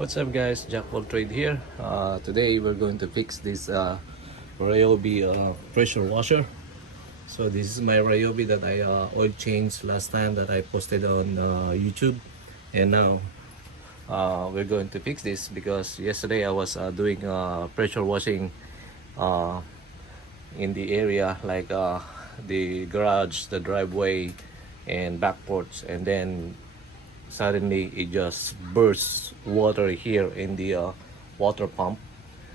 What's up guys, Jack Paul Trade here. Today we're going to fix this Ryobi pressure washer. So this is my Ryobi that I oil changed last time that I posted on YouTube. And now we're going to fix this because yesterday I was doing pressure washing in the area like the garage, the driveway and back porch, and then suddenly it just bursts water here in the water pump,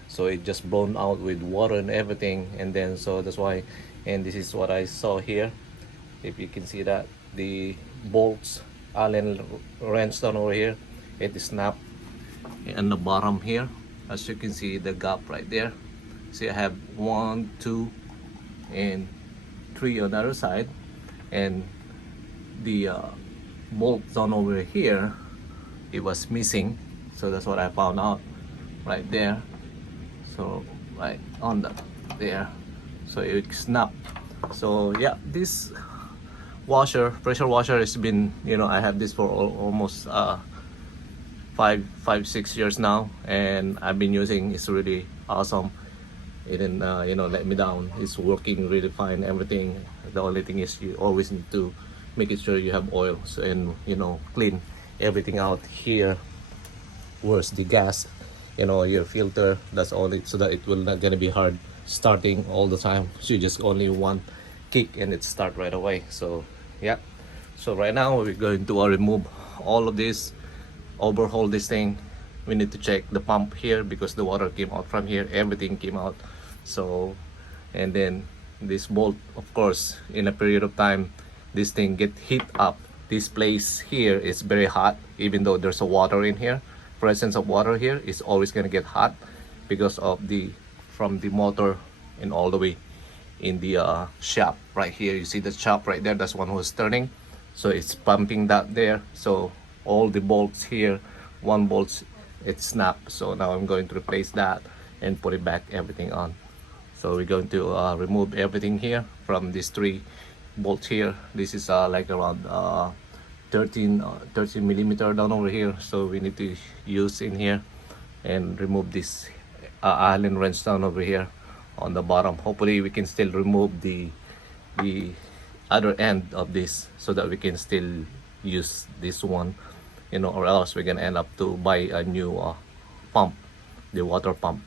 so it just blown out with water and everything. And then so that's why, and this is what I saw here. If you can see that the bolts Allen wrench down over here, it is snapped in the bottom here. As you can see the gap right there. See, I have 1, 2 and 3 on the other side, and the bolt down over here, it was missing. So that's what I found out right there. So right on the there, so it snapped. So yeah, this washer, pressure washer, has been, I have this for almost 5-6 years now, and I've been using. It's really awesome. It didn't let me down. It's working really fine, everything. The only thing is you always need to make it sure you have oil, so, and clean everything out here. Where's the gas, your filter, that's all it, so that it will not gonna be hard starting all the time. So you just only one kick and it start right away. So yeah, so right now we're going to remove all of this, overhaul this thing. We need to check the pump here because the water came out from here, everything came out. So, and then this bolt, of course, in a period of time, this thing get heat up. This place here is very hot, even though there's a water in here. Presence of water here is always going to get hot because of the from the motor and all the way in the shop right here. You see the shop right there, that's one who's turning, so it's pumping that there. So all the bolts here, one bolt, it snapped. So now I'm going to replace that and put it back, everything on. So we're going to remove everything here from these 3 bolts here. This is like around 13 millimeter down over here, so we need to use in here and remove this Allen wrench down over here on the bottom. Hopefully we can still remove the other end of this so that we can still use this one, or else we're gonna end up to buy a new pump, the water pump.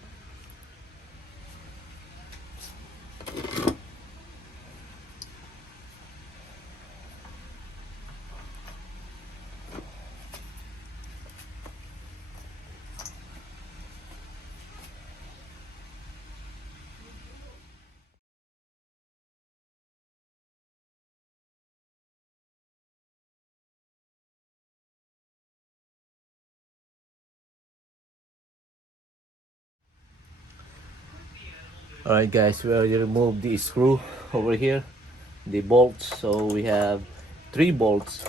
Alright guys, we already removed the screw over here, the bolts. So we have 3 bolts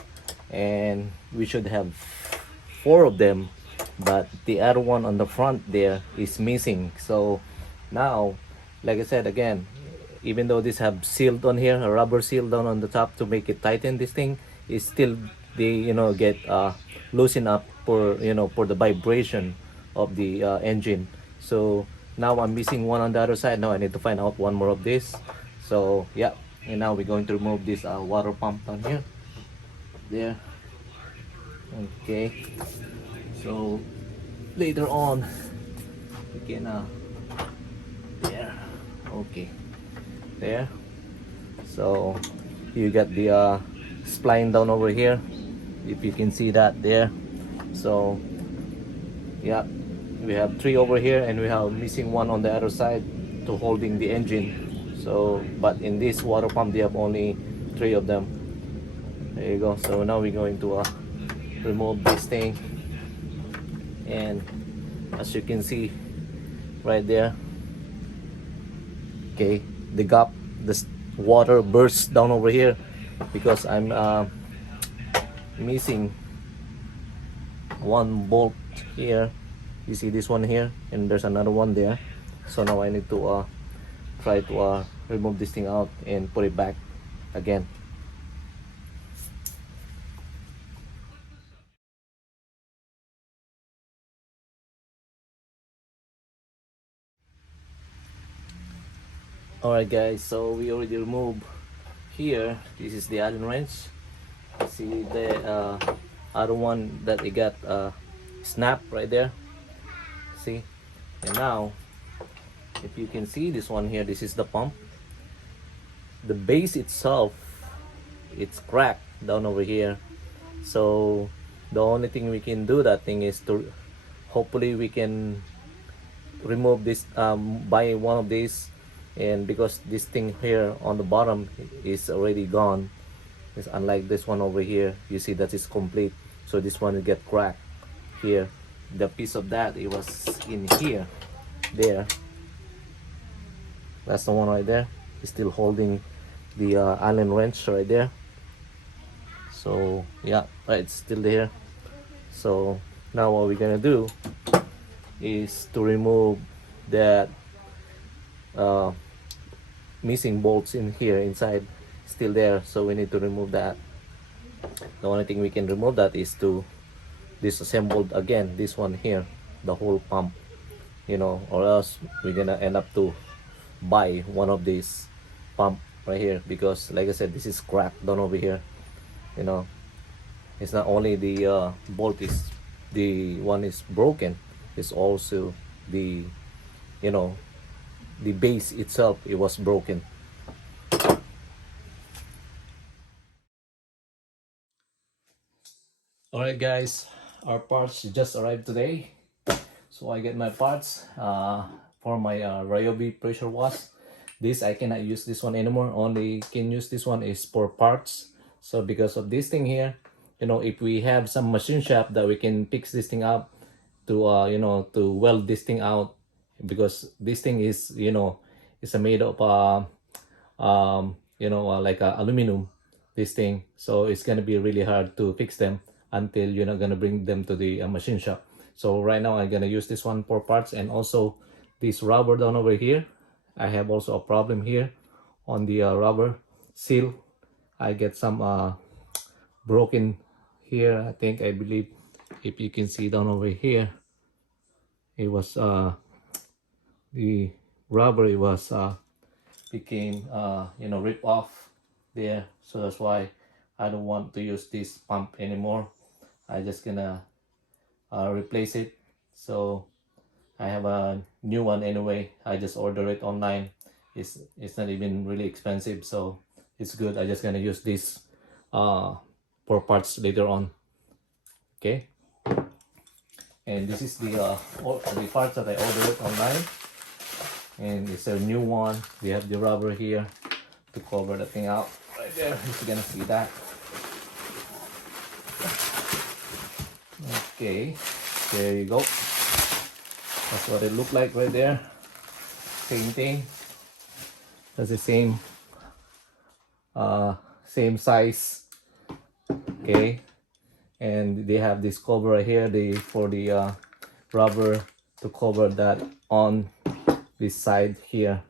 and we should have 4 of them, but the other one on the front there is missing. So now, like I said again, even though this have sealed on here, a rubber seal down on the top to make it tighten, this thing is still, they get loosen up for for the vibration of the engine. So now I'm missing one on the other side. Now I need to find out one more of this. So yeah, and now we're going to remove this water pump down here, there. Okay, so later on we can there. Okay, there. So you got the spline down over here, if you can see that there. So yeah, we have 3 over here and we have missing one on the other side to holding the engine. So but in this water pump they have only 3 of them. There you go. So now we're going to remove this thing, and as you can see right there, okay, the gap, the water bursts down over here because I'm missing one bolt here. You see this one here, and there's another one there. So now I need to try to remove this thing out and put it back again. Alright guys, so we already removed here. This is the Allen wrench. See the other one that it got snap right there. See, and now if you can see this one here, this is the pump. The base itself, it's cracked down over here. So the only thing we can do that thing is to hopefully we can remove this, buy one of these, and because this thing here on the bottom is already gone, it's unlike this one over here. You see that is complete, so this one will get cracked here. The piece of that, it was in here, there, that's the one right there. It's still holding the Allen wrench right there. So yeah, right, it's still there. So now what we're gonna do is to remove that missing bolts in here inside, still there, so we need to remove that. The only thing we can remove that is to disassemble again this one here, the whole pump, you know, or else we're gonna end up to buy one of these pump right here, because like I said, this is cracked down over here, you know. It's not only the bolt is the one is broken, it's also the, you know, the base itself, it was broken. Alright guys, our parts just arrived today. So I get my parts for my Ryobi pressure wash. This I cannot use this one anymore, only can use this one is for parts. So because of this thing here, you know, if we have some machine shop that we can fix this thing up to you know, to weld this thing out, because this thing is, you know, it's made of you know, like aluminum, this thing, so it's gonna be really hard to fix them until you're not gonna bring them to the machine shop. So right now I'm gonna use this one for parts, and also this rubber down over here, I have also a problem here on the rubber seal. I get some broken here, I think, I believe. If you can see down over here, it was the rubber, it was became you know, rip off there. So that's why I don't want to use this pump anymore. I just gonna replace it. So I have a new one anyway. I just order it online. It's not even really expensive, so it's good. I just gonna use this for parts later on. Okay, and this is the parts that I ordered online, and it's a new one. We have the rubber here to cover the thing out right there, if you're gonna see that. Okay, there you go. That's what it looked like right there. Same thing. That's the same size. Okay, and they have this cover right here, for the rubber to cover that on this side here.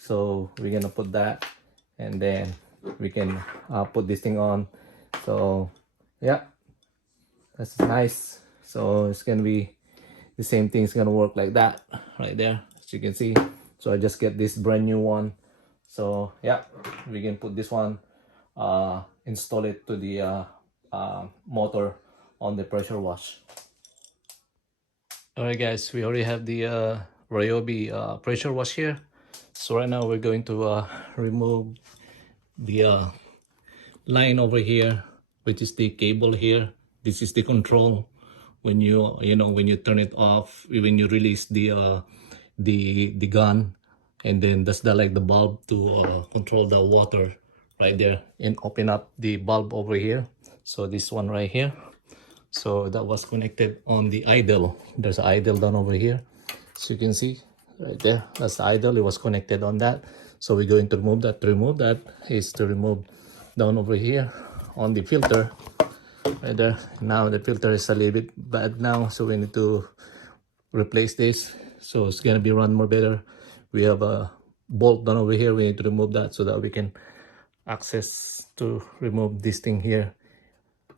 So we're gonna put that, and then we can put this thing on. So yeah, that's nice. So it's gonna be the same thing, is gonna work like that right there, as you can see. So I just get this brand new one. So yeah, we can put this one, install it to the motor on the pressure wash. All right guys, we already have the Ryobi pressure wash here. So right now we're going to remove the line over here, which is the cable here. This is the control. When you know, when you turn it off, when you release the gun, and then that's the, like, the bulb to control the water right there, and open up the bulb over here. So this one right here, so that was connected on the idle. There's an idle down over here, so you can see right there, that's the idle. It was connected on that. So we're going to remove that. To remove that is to remove down over here on the filter right there. Now the filter is a little bit bad now, so we need to replace this, so it's gonna be run more better. We have a bolt down over here, we need to remove that so that we can access to remove this thing here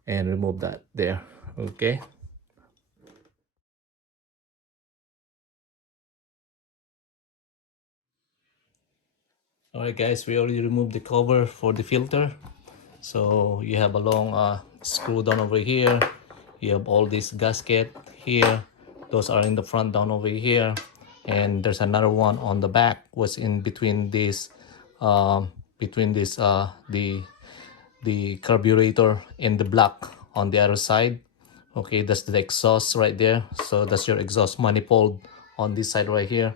and remove that there. Okay, Alright guys, we already removed the cover for the filter. So you have a long screw down over here. You have all this gasket here. Those are in the front down over here. And there's another one on the back was in between this the carburetor and the block on the other side. Okay, that's the exhaust right there. So that's your exhaust manifold on this side right here.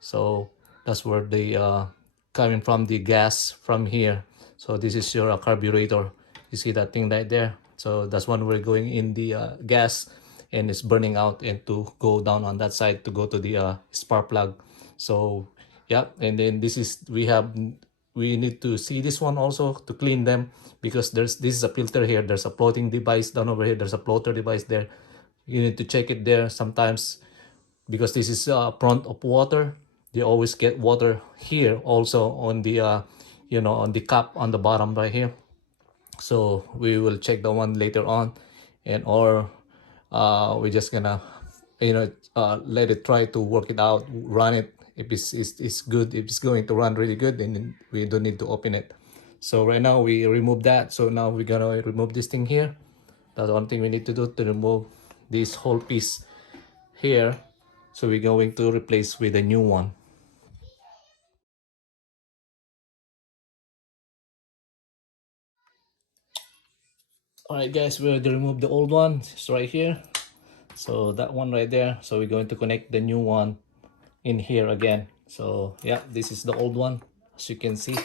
So that's where the coming from the gas from here. So this is your carburetor. You see that thing right there? So that's when we're going in the gas and it's burning out and to go down on that side to go to the spark plug. So yeah, and then we need to see this one also to clean them, because this is a filter here, there's a floating device down over here, there's a floater device there. You need to check it there sometimes, because this is front of water. They always get water here also on the on the cap on the bottom right here. So we will check the one later on, and or we're just gonna let it try to work it out, run it. If it's good, if it's going to run really good, then we don't need to open it. So right now we remove that. So now we're gonna remove this thing here. That's one thing we need to do, to remove this whole piece here. So we're going to replace with a new one. All right guys, we already removed the old one. It's right here. So that one right there. So we're going to connect the new one in here again. So yeah, this is the old one, as you can see.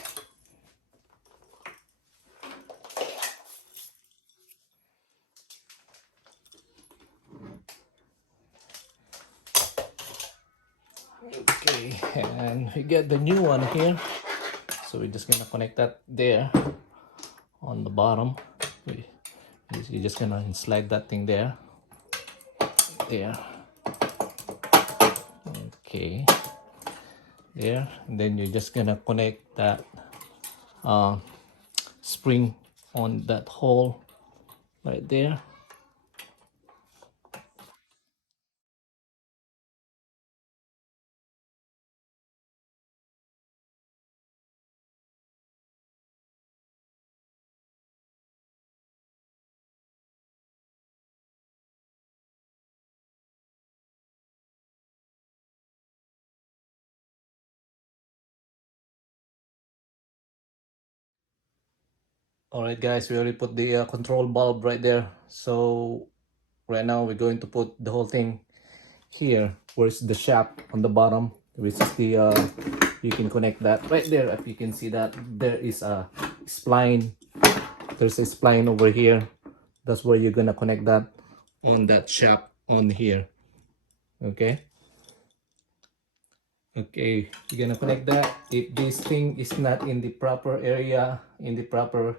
Okay, and we get the new one here. So we're just gonna connect that there on the bottom. You're just gonna slide that thing there. Okay, there. And then you're just gonna connect that spring on that hole right there. All right guys, we already put the control bulb right there. So right now we're going to put the whole thing here. Where's the shaft on the bottom, which is the you can connect that right there. If you can see that there is a spline, there's a spline over here. That's where you're gonna connect that on that shaft on here. Okay, you're gonna connect that. If this thing is not in the proper area, in the proper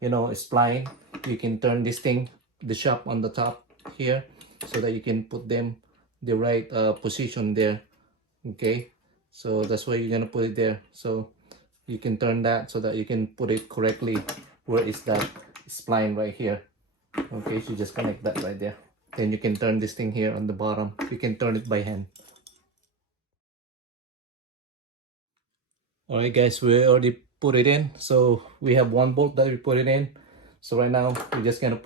spline, you can turn this thing, the shaft on the top here, so that you can put them the right position there. Okay, so that's why you're gonna put it there, so you can turn that so that you can put it correctly where is that spline right here. Okay, so just connect that right there. Then you can turn this thing here on the bottom. You can turn it by hand. All right guys, we already put it in. So we have one bolt that we put it in. So right now we're just gonna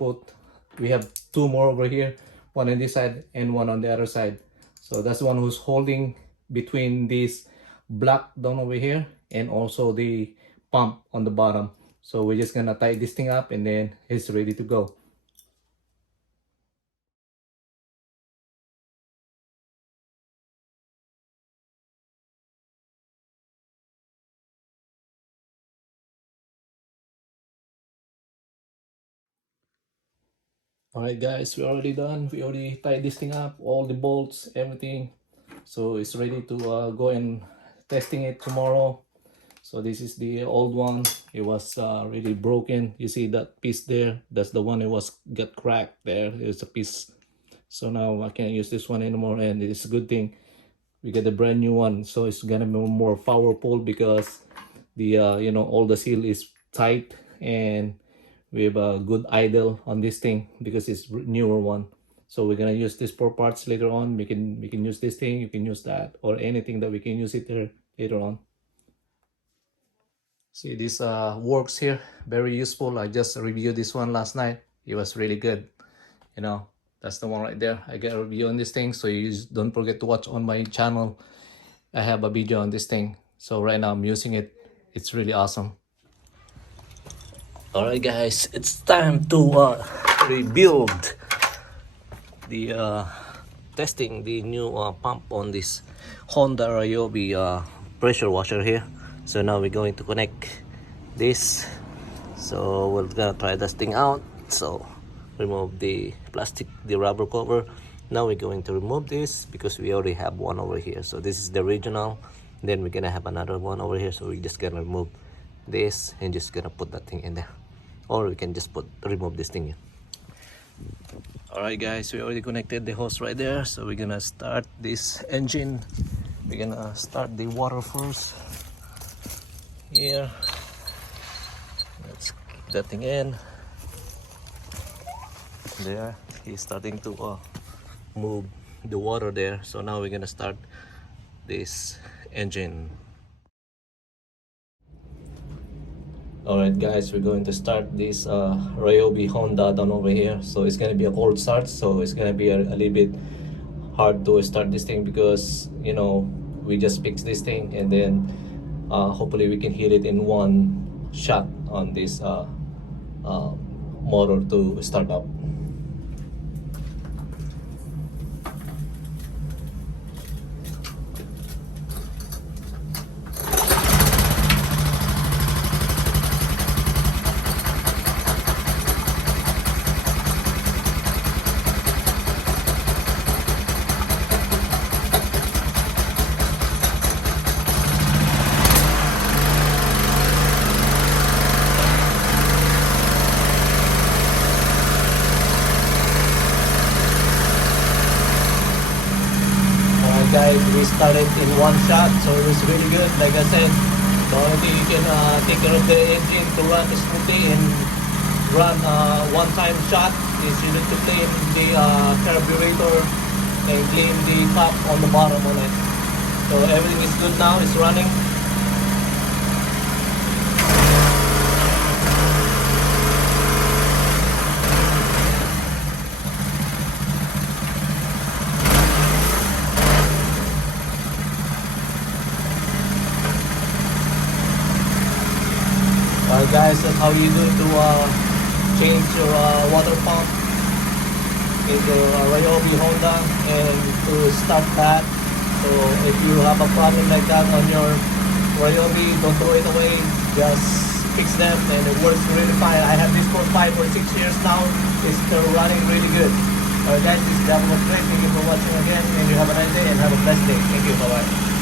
we have two more over here, one on this side and one on the other side. So that's the one who's holding between this block down over here and also the pump on the bottom. So we're just gonna tie this thing up and then it's ready to go. All right guys, we're already done. We already tied this thing up, all the bolts, everything. So it's ready to go and testing it tomorrow. So this is the old one. It was really broken. You see that piece there? That's the one it was got cracked there. It's a piece. So now I can't use this one anymore, and it's a good thing we get a brand new one. So it's gonna be more powerful because the all the seal is tight, and we have a good idle on this thing because it's newer one. So we're gonna use this for parts later on. We can use this thing, you can use that, or anything that we can use it there later on. See this works here, very useful. I just reviewed this one last night. It was really good. You know, that's the one right there. I get a review on this thing, so you don't forget to watch on my channel. I have a video on this thing. So right now I'm using it. It's really awesome. All right, guys, it's time to rebuild the testing the new pump on this Honda Ryobi pressure washer here. So now we're going to connect this. So we're gonna try this thing out. So remove the plastic, the rubber cover. Now we're going to remove this because we already have one over here. So this is the original. Then we're gonna have another one over here. So we're just gonna remove this and just gonna put that thing in there. Or we can just remove this thing in. Alright guys, we already connected the hose right there. So we're gonna start this engine. We're gonna start the water first. Here. Let's kick that thing in. There, he's starting to move the water there. So now we're gonna start this engine. Alright guys, we're going to start this Ryobi Honda down over here. So it's gonna be a cold start, so it's gonna be a little bit hard to start this thing because, you know, we just fixed this thing, and then hopefully we can hit it in one shot on this motor to start up. Guys, we started in one shot, so it was really good. Like I said, the only thing you can take care of the engine to run smoothly and run one-time shot is you need to clean the carburetor and clean the top on the bottom on it. So everything is good now, it's running. Guys, that's how you do to change your water pump in your Ryobi Honda and to start that. So if you have a problem like that on your Ryobi, don't throw it away, just fix them, and it works really fine. I have this for 5 or 6 years now. It's still running really good. Alright guys, this is Devil of Trade. Thank you for watching again, and you have a nice day and have a blessed day. Thank you, bye bye.